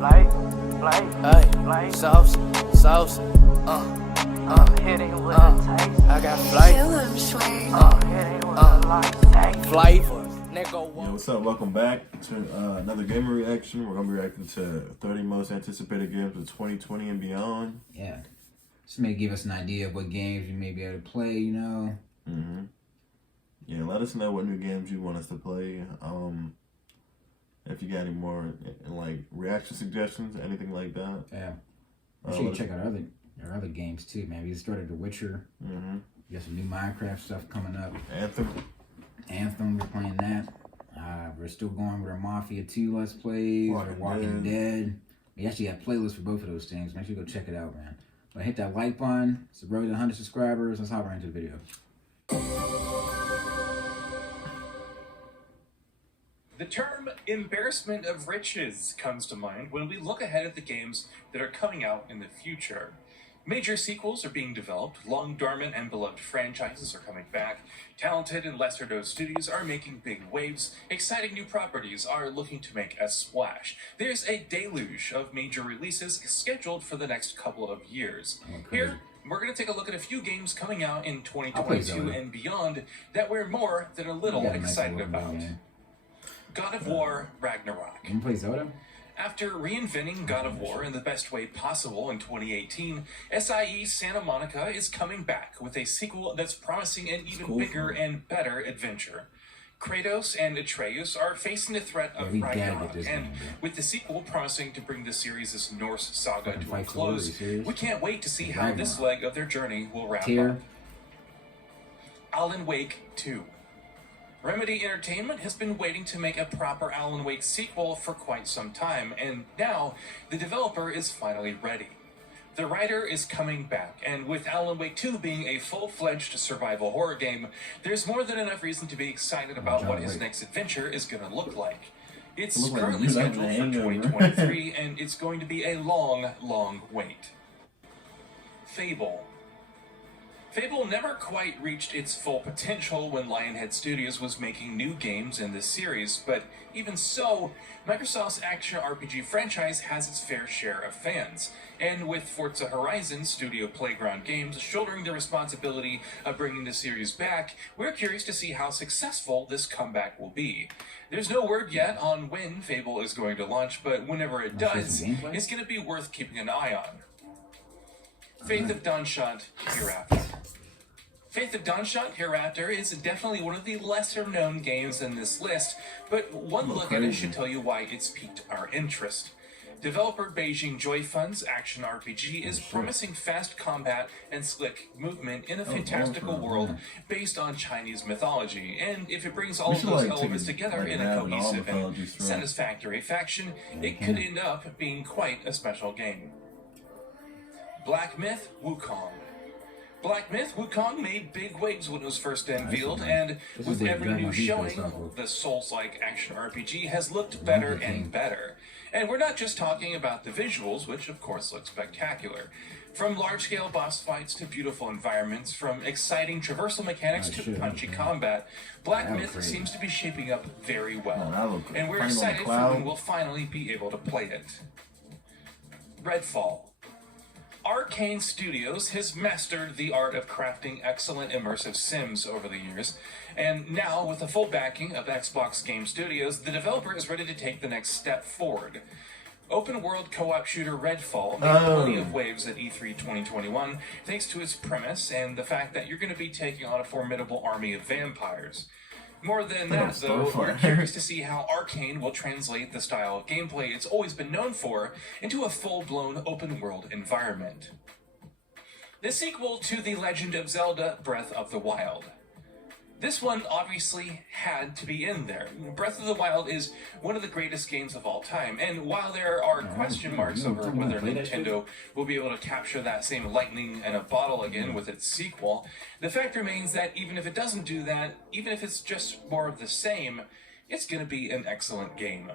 Hey, sauce, I got flavor. Yo, what's up? Welcome back to another gamer reaction. We're gonna be reacting to 30 most anticipated games of 2020 and beyond. Yeah, this may give us an idea of what games we may be able to play. You know. Yeah, let us know what new games you want us to play. If you got any more like reaction suggestions, anything like that. Yeah. I'm sure you check out our other games too, man. We just started The Witcher. You got some new Minecraft stuff coming up. Anthem, we're playing that. We're still going with our Mafia 2 Let's Plays, or Walking Dead. We actually got playlists for both of those things. Make sure you go check it out, man. But hit that like button. It's the road to 100 subscribers. Let's hop right into the video. The term embarrassment of riches comes to mind when we look ahead at the games that are coming out in the future. Major sequels are being developed, long dormant and beloved franchises are coming back, talented and lesser-known studios are making big waves, exciting new properties are looking to make a splash. There's a deluge of major releases scheduled for the next couple of years. Here, we're going to take a look at a few games coming out in 2022 and beyond that we're more than a little excited about. God of War Ragnarok. You can play Zelda? After reinventing God of War in the best way possible in 2018, SIE Santa Monica is coming back with a sequel that's promising an even bigger and better adventure. Kratos and Atreus are facing the threat of Ragnarok, and with the sequel promising to bring the series' Norse saga to a close, we can't wait to see how this leg of their journey will wrap up. Alan Wake 2. Remedy Entertainment has been waiting to make a proper Alan Wake sequel for quite some time, and now the developer is finally ready. The writer is coming back, and with Alan Wake 2 being a full-fledged survival horror game, there's more than enough reason to be excited about what his next adventure is going to look like. It's currently scheduled for 2023, and it's going to be a long, long wait. Fable. Fable never quite reached its full potential when Lionhead Studios was making new games in this series, but even so, Microsoft's action RPG franchise has its fair share of fans. And with Forza Horizon Studio Playground Games shouldering the responsibility of bringing the series back, we're curious to see how successful this comeback will be. There's no word yet on when Fable is going to launch, but whenever it does, it's going to be worth keeping an eye on. Faith of Dawnshot Hereafter. Faith of Dawnshot Hereafter is definitely one of the lesser-known games in this list, but one look at it should tell you why it's piqued our interest. Developer Beijing Joy Fun's action RPG is promising fast combat and slick movement in a fantastical world based on Chinese mythology, and if it brings all of those elements together in a cohesive and satisfactory fashion, it could end up being quite a special game. Black Myth Wukong. Black Myth Wukong made big waves when it was first unveiled, and with every new showing, the Souls-like action RPG has looked better and better. And we're not just talking about the visuals, which of course look spectacular. From large-scale boss fights to beautiful environments, from exciting traversal mechanics to punchy combat, Black Myth seems to be shaping up very well. And we're excited for when we'll finally be able to play it. Redfall. Arcane Studios has mastered the art of crafting excellent immersive sims over the years, and now with the full backing of Xbox Game Studios, the developer is ready to take the next step forward. Open-world co-op shooter Redfall made plenty of waves at E3 2021 thanks to its premise and the fact that you're going to be taking on a formidable army of vampires. More than that, though, we're curious to see how Arcane will translate the style of gameplay it's always been known for into a full-blown open-world environment. The sequel to The Legend of Zelda: Breath of the Wild. This one obviously had to be in there. Breath of the Wild is one of the greatest games of all time, and while there are question marks over whether Nintendo will be able to capture that same lightning in a bottle again with its sequel, the fact remains that even if it doesn't do that, even if it's just more of the same, it's going to be an excellent game.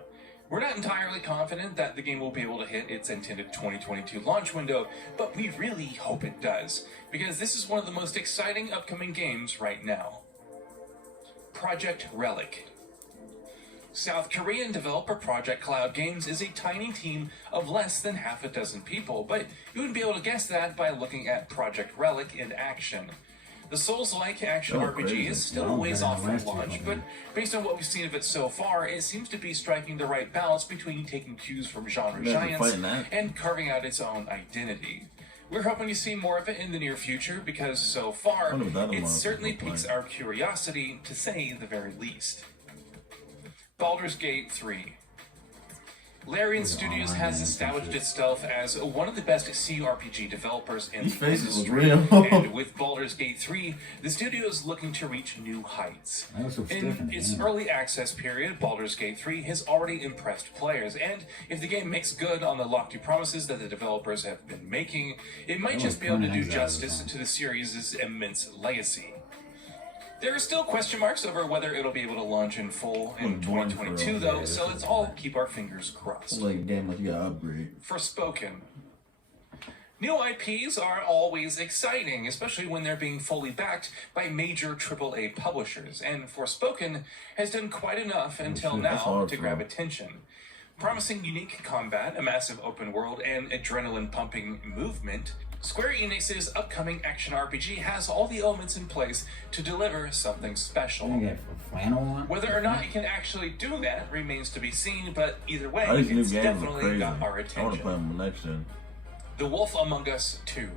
We're not entirely confident that the game will be able to hit its intended 2022 launch window, but we really hope it does, because this is one of the most exciting upcoming games right now. Project Relic. South Korean developer Project Cloud Games is a tiny team of less than half a dozen people, but you wouldn't be able to guess that by looking at Project Relic in action. The Souls-like action RPG is still a ways off from launch, but based on what we've seen of it so far, it seems to be striking the right balance between taking cues from genre giants and carving out its own identity. We're hoping to see more of it in the near future because so far, it certainly piques our curiosity, to say the very least. Baldur's Gate 3. Larian Studios has established itself as one of the best CRPG developers in the industry, and with Baldur's Gate 3, the studio is looking to reach new heights. In its early access period, Baldur's Gate 3 has already impressed players, and if the game makes good on the lofty promises that the developers have been making, it might just be able to do justice to the series' immense legacy. There are still question marks over whether it'll be able to launch in full in 2022, though, so let's all keep our fingers crossed. Like, damn, like you gotta upgrade. Forspoken. New IPs are always exciting, especially when they're being fully backed by major AAA publishers, and Forspoken has done quite enough until now to grab attention. Promising unique combat, a massive open world, and adrenaline-pumping movement, Square Enix's upcoming action RPG has all the elements in place to deliver something special. Whether or not it can actually do that remains to be seen, but either way, it's definitely got our attention. I want to play them next gen. The Wolf Among Us 2.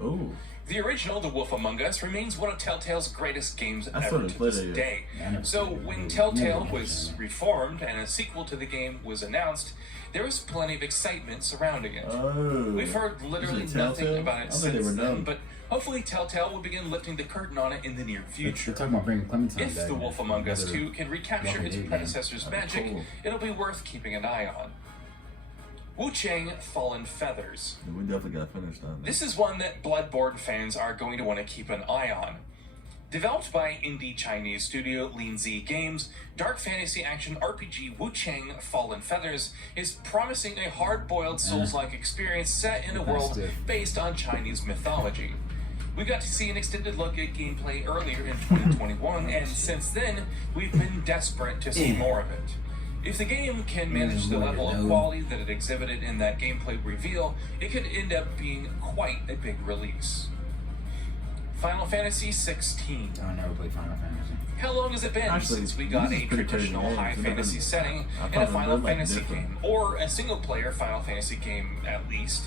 Ooh. The original, The Wolf Among Us, remains one of Telltale's greatest games ever to this day. So when Telltale was reformed and a sequel to the game was announced, there was plenty of excitement surrounding it. We've heard literally nothing about it since then, but hopefully Telltale will begin lifting the curtain on it in the near future. If The Wolf Among Us 2 can recapture its predecessor's magic, it'll be worth keeping an eye on. Wu Chang Fallen Feathers. We definitely gotta finish that. This is one that Bloodborne fans are going to want to keep an eye on. Developed by indie Chinese studio Lin Z Games, dark fantasy action RPG Wu Chang Fallen Feathers is promising a hard-boiled Souls-like experience set in a world based on Chinese mythology. We got to see an extended look at gameplay earlier in 2021, and since then, we've been desperate to see more of it. If the game can manage the level of quality that it exhibited in that gameplay reveal, it could end up being quite a big release. Final Fantasy 16. I never played Final Fantasy. How long has it been since we got a traditional high fantasy setting in a Final Fantasy game, or a single-player Final Fantasy game at least?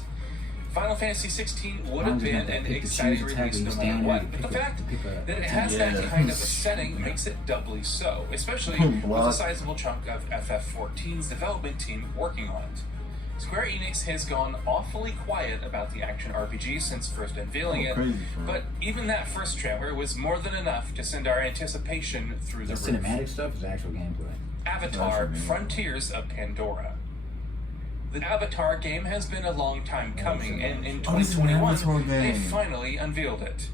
Final Fantasy 16 would have been an exciting release no matter what, but the fact that it has that kind of a setting makes it doubly so, especially with a sizable chunk of FF14's development team working on it. Square Enix has gone awfully quiet about the action RPG since first unveiling it, but even that first trailer was more than enough to send our anticipation through the roof. Cinematic stuff is actual gameplay. Avatar: Frontiers of Pandora. The Avatar game has been a long time coming, and in 2021, they finally unveiled it.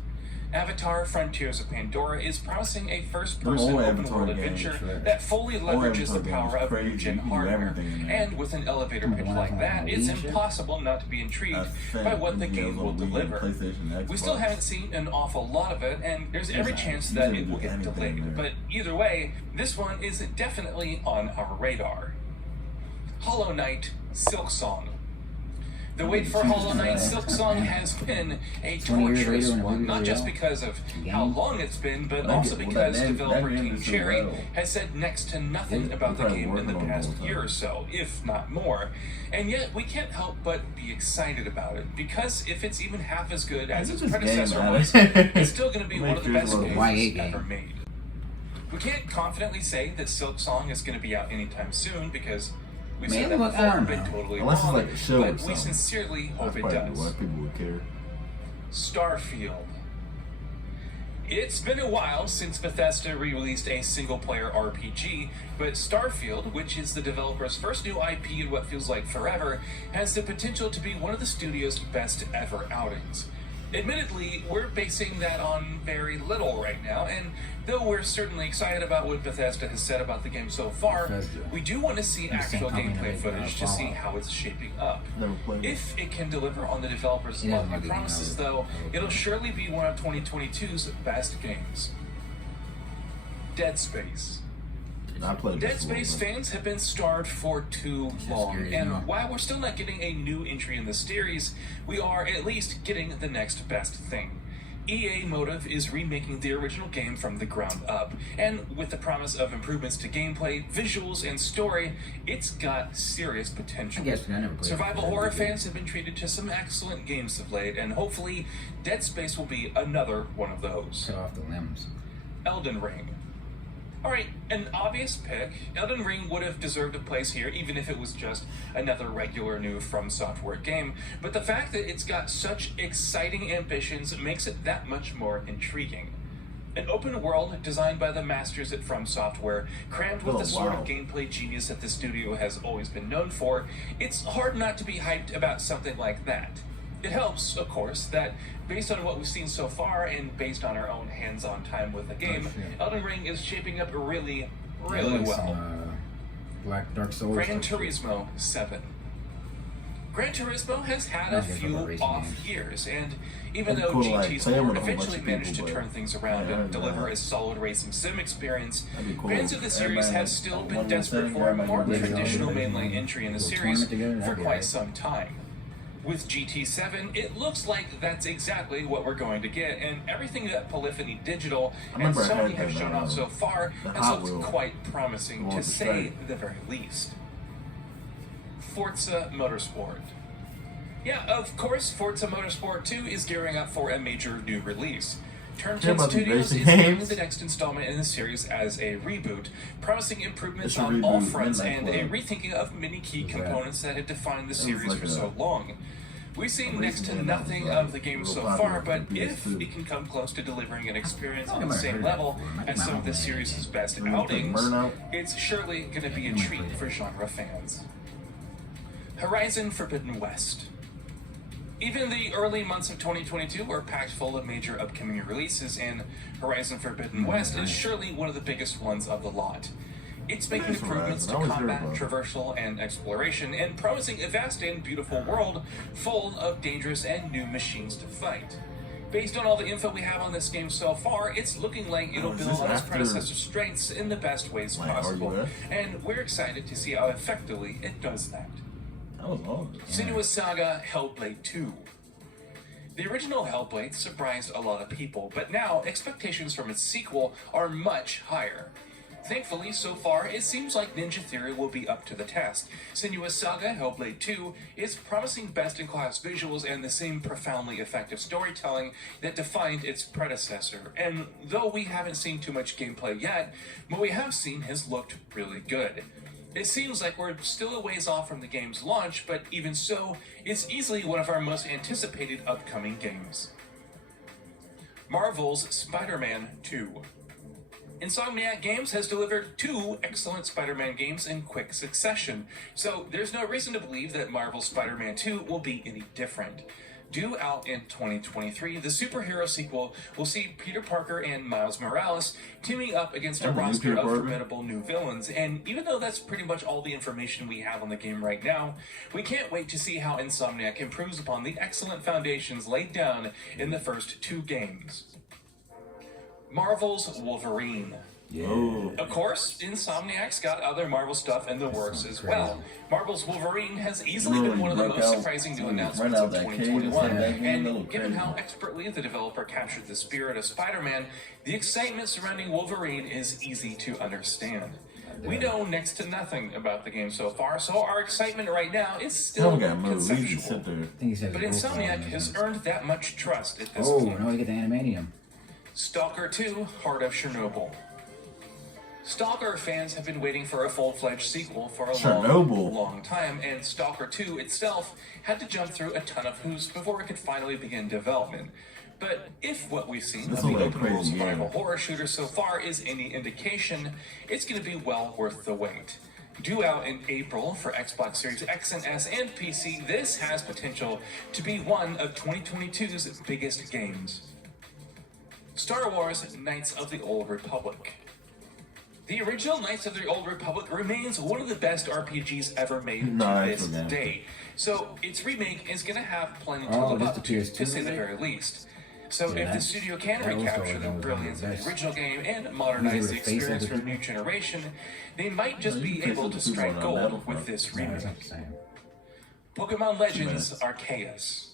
Avatar: Frontiers of Pandora is promising a first-person open-world adventure that fully leverages the power of new-gen hardware. And with an elevator pitch like that, it's impossible not to be intrigued by what the game will deliver. We still haven't seen an awful lot of it, and there's every chance that it will get delayed. But either way, this one is definitely on our radar. Hollow Knight: Silksong. The wait for Hollow Knight Silksong has been a torturous one, not just because of how long it's been, but also because developer Team Cherry has said next to nothing about the game in the past year or so, if not more. And yet, we can't help but be excited about it, because if it's even half as good as its predecessor was, it's still going to be one of the best games ever made. We can't confidently say that Silksong is going to be out anytime soon, because we've seen that before, been totally wrong, like a show but we sincerely hope it does. Why people would care. Starfield. It's been a while since Bethesda re-released a single-player RPG, but Starfield, which is the developer's first new IP in what feels like forever, has the potential to be one of the studio's best ever outings. Admittedly, we're basing that on very little right now, and though we're certainly excited about what Bethesda has said about the game so far, we do want to see actual gameplay footage to see how it's shaping up. If it can deliver on the developer's lofty promises, though, it'll surely be one of 2022's best games. Dead Space. I played Dead Space fans have been starved for too long, and while we're still not getting a new entry in the series, we are at least getting the next best thing. EA Motive is remaking the original game from the ground up, and with the promise of improvements to gameplay, visuals, and story, it's got serious potential. Survival horror fans have been treated to some excellent games of late, and hopefully Dead Space will be another one of those. Cut off the limbs. Elden Ring. Alright, an obvious pick. Elden Ring would have deserved a place here even if it was just another regular new From Software game, but the fact that it's got such exciting ambitions makes it that much more intriguing. An open world designed by the masters at From Software, crammed with the sort of gameplay genius that the studio has always been known for, it's hard not to be hyped about something like that. It helps, of course, that based on what we've seen so far and based on our own hands-on time with the game, Elden Ring is shaping up really well. Black Dark Souls. Gran Turismo 7. Gran Turismo has had a few off years, and even though GT Sport eventually managed to turn things around and deliver a solid racing sim experience, fans of the series have still been desperate for a more traditional mainline entry in the series for quite some time. With GT7, it looks like that's exactly what we're going to get, and everything that Polyphony Digital and Sony have shown off so far has looked quite promising, to say the very least. Forza Motorsport. Yeah, of course, Forza Motorsport 2 is gearing up for a major new release. Turn 10 Studios is naming the next installment in the series as a reboot, promising improvements on all fronts and a rethinking of many key components that had defined the series for so long. We've seen next to nothing of the game so far, but if it can come close to delivering an experience on the same level as some of the series' best outings, it's surely going to be a treat for genre fans. Horizon Forbidden West. Even the early months of 2022 were packed full of major upcoming releases, and Horizon Forbidden West is surely one of the biggest ones of the lot. It's making improvements to combat, traversal, and exploration, and promising a vast and beautiful world full of dangerous and new machines to fight. Based on all the info we have on this game so far, it's looking like it'll build on its predecessor's strengths in the best ways possible, and we're excited to see how effectively it does that. Senua's Saga Hellblade 2. The original Hellblade surprised a lot of people, but now expectations from its sequel are much higher. Thankfully, so far, it seems like Ninja Theory will be up to the test. Senua's Saga Hellblade 2 is promising best-in-class visuals and the same profoundly effective storytelling that defined its predecessor. And though we haven't seen too much gameplay yet, what we have seen has looked really good. It seems like we're still a ways off from the game's launch, but even so, it's easily one of our most anticipated upcoming games. Marvel's Spider-Man 2. Insomniac Games has delivered 2 excellent Spider-Man games in quick succession, so there's no reason to believe that Marvel's Spider-Man 2 will be any different. Due out in 2023, the superhero sequel will see Peter Parker and Miles Morales teaming up against a roster of formidable new villains, and even though that's pretty much all the information we have on the game right now, we can't wait to see how Insomniac improves upon the excellent foundations laid down in the first 2 games. Marvel's Wolverine. Of course, Insomniac's got other Marvel stuff in the works as well. Marvel's Wolverine has easily been one of the most surprising new announcements of 2021, and given how expertly the developer captured the spirit of Spider-Man, the excitement surrounding Wolverine is easy to understand. We know next to nothing about the game so far, so our excitement right now is still conceptual. But Insomniac has earned that much trust at this point. Oh, now we get the Animanium. Stalker 2: Heart of Chernobyl. Stalker fans have been waiting for a full-fledged sequel for a long time, and Stalker 2 itself had to jump through a ton of hoops before it could finally begin development. But if what we've seen of the open-world survival horror shooter so far is any indication, it's going to be well worth the wait. Due out in April for Xbox Series X and S and PC, this has potential to be one of 2022's biggest games. Star Wars Knights of the Old Republic. The original Knights of the Old Republic remains one of the best RPGs ever made to this day, so its remake is going to have plenty to live up to say the very least. So if the studio can recapture the brilliance of the original game and modernize the experience for a new generation, they might just be able to strike gold with this remake. Pokemon Legends Arceus.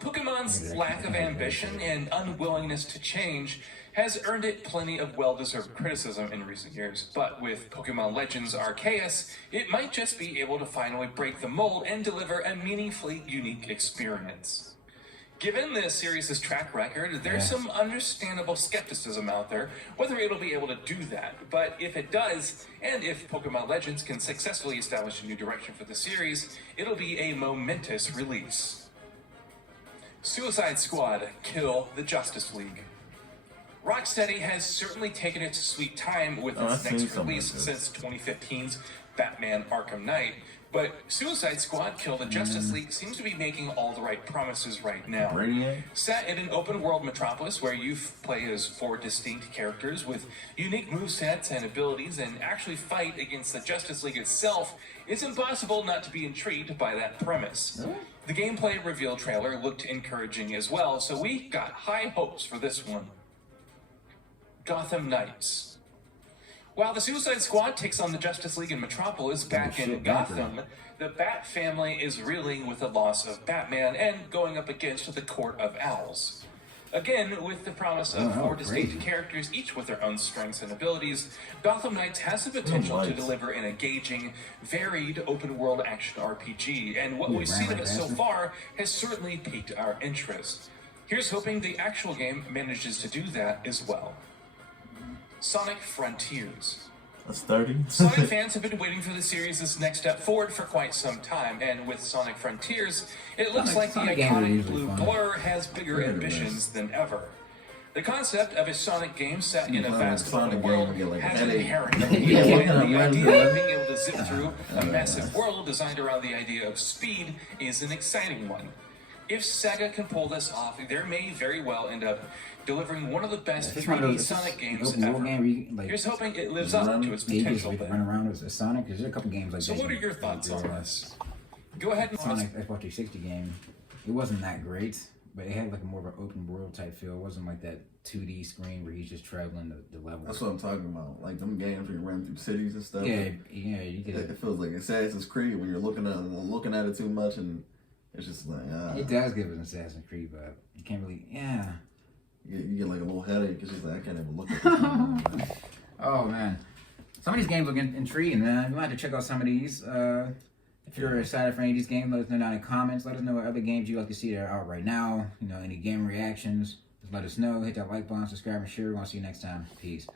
Pokemon's lack of ambition and unwillingness to change has earned it plenty of well-deserved criticism in recent years, but with Pokemon Legends Arceus, it might just be able to finally break the mold and deliver a meaningfully unique experience. Given the series' track record, there's some understandable skepticism out there whether it'll be able to do that. But if it does, and if Pokemon Legends can successfully establish a new direction for the series, it'll be a momentous release. Suicide Squad: Kill the Justice League. Rocksteady has certainly taken its sweet time with its next release since 2015's Batman Arkham Knight, but Suicide Squad: Kill the Justice League seems to be making all the right promises right now. Set in an open-world metropolis where you play as 4 distinct characters with unique movesets and abilities and actually fight against the Justice League itself, it's impossible not to be intrigued by that premise. The gameplay reveal trailer looked encouraging as well, so we got high hopes for this one. Gotham Knights. While the Suicide Squad takes on the Justice League in Metropolis back in Gotham, the Bat family is reeling with the loss of Batman and going up against the Court of Owls. Again, with the promise of 4 distinct characters, each with their own strengths and abilities, Gotham Knights has the potential to deliver an engaging, varied open-world action RPG, and what we've seen of it so far has certainly piqued our interest. Here's hoping the actual game manages to do that as well. Sonic Frontiers. That's 30. Sonic fans have been waiting for the series' next step forward for quite some time, and with Sonic Frontiers, it looks like the iconic blue blur has bigger ambitions than ever. The concept of a Sonic game set in a vast open world has an inherent appeal, and the idea of being able to zip through a massive world designed around the idea of speed is an exciting one. If Sega can pull this off, there may very well end up delivering one of the best 3D Sonic games ever. Here's hoping it lives up to its potential. Run around as Sonic. There's a couple games like so that. So what are your thoughts on this? Go ahead and Sonic Xbox 360 game. It wasn't that great, but it had like a more of an open world type feel. It wasn't like that 2D screen where he's just traveling the level. That's what I'm talking about. Like them games where you run through cities and stuff. Yeah, you get it. It feels like Assassin's Creed when you're looking at it too much, and it's just like it does give it an Assassin's Creed, but you can't really You get like a little headache because like I can't even look at this. Oh man, some of these games look intriguing, man. You might have to check out some of these. If you're excited for any of these games, let us know down in the comments. Let us know what other games you'd like to see that are out right now. You know, any game reactions. Just let us know. Hit that like button, subscribe, and share. We're gonna see you next time. Peace.